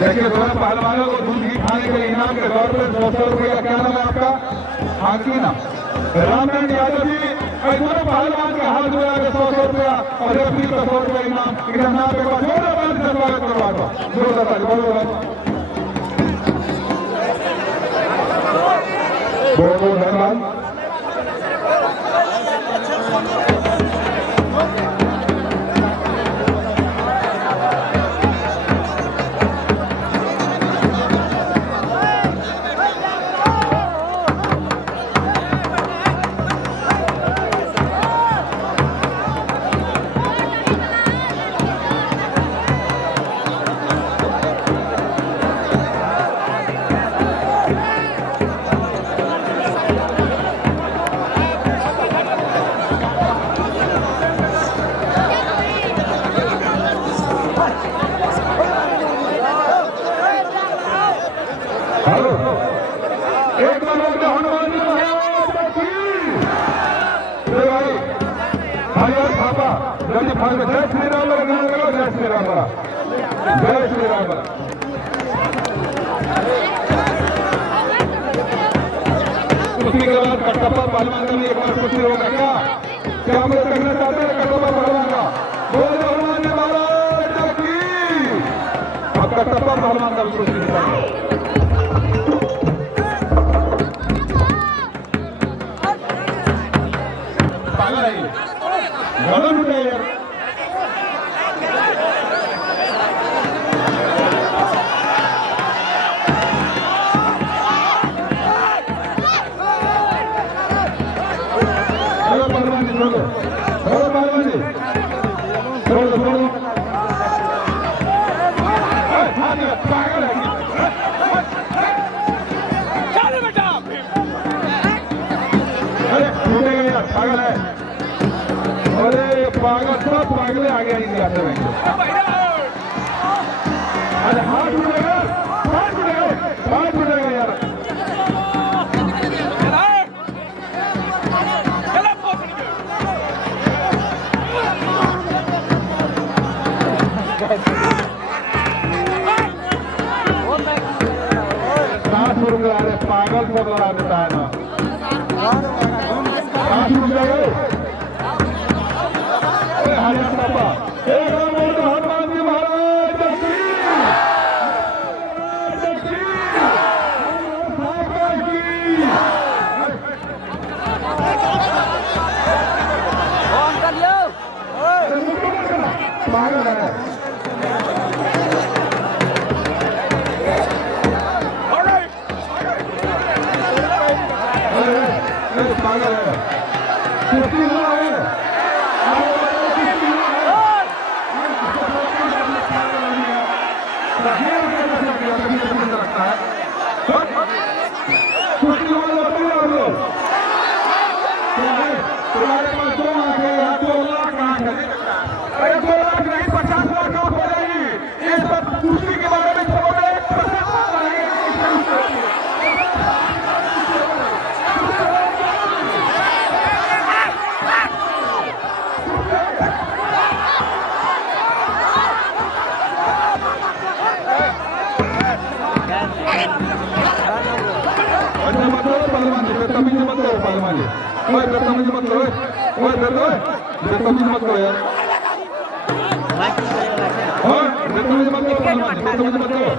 देखिए दोनों पहलवानों को दूध घी खाने के इनाम के तौर पर 100 रुपये का क्या नाम है आपका? हाकी नाम रामचंद्र यादव जी। दोनों पहलवान के हाथ में आगे 100 रुपया और रेफरी का 100 रुपया इनाम नाम के बाद स्वागत करवा दो। बहुत बहुत धन्यवाद। हेलो एक बार हनुमान जी भाई और थापा जल्दी भाग में जय श्री राम जय श्री राम जय श्री राम। कुश्ती के बाद कटप्पा पहलवान का भी एक बार कुश्ती होगा क्या हम लोग देखना चाहते हैं कटप्पा पहलवान का? बोले हनुमान जी महाराज की। अब कटप्पा पहलवान का भी कुश्ती दिखाएंगे। गलत उठे यार पहलवान जी छोड़ो पहलवान जी छोड़ो पागल है अरे छूटेगा यार पागल है। अरे पागल सब पागले आ गया इंडिया में। अरे हाथ उठेगा यार। सांस रुक रहा है पागल को लड़ा देता है ना। सांस रुक जाए हनुमान जी महाराज पागल है पागल है तुम्हारे पास 2 लाख है या 2 लाख आंख है। अरे 2 लाख नहीं 50 लाख आंख हो जाएगी। ये सब कुर्सी के बारे में सब पहलवान जी तमीज मत करो पहलवान जी तमीज मत करो तमीज मत करो यार तमीज मत करो पहलवान जी तमीज मत करो।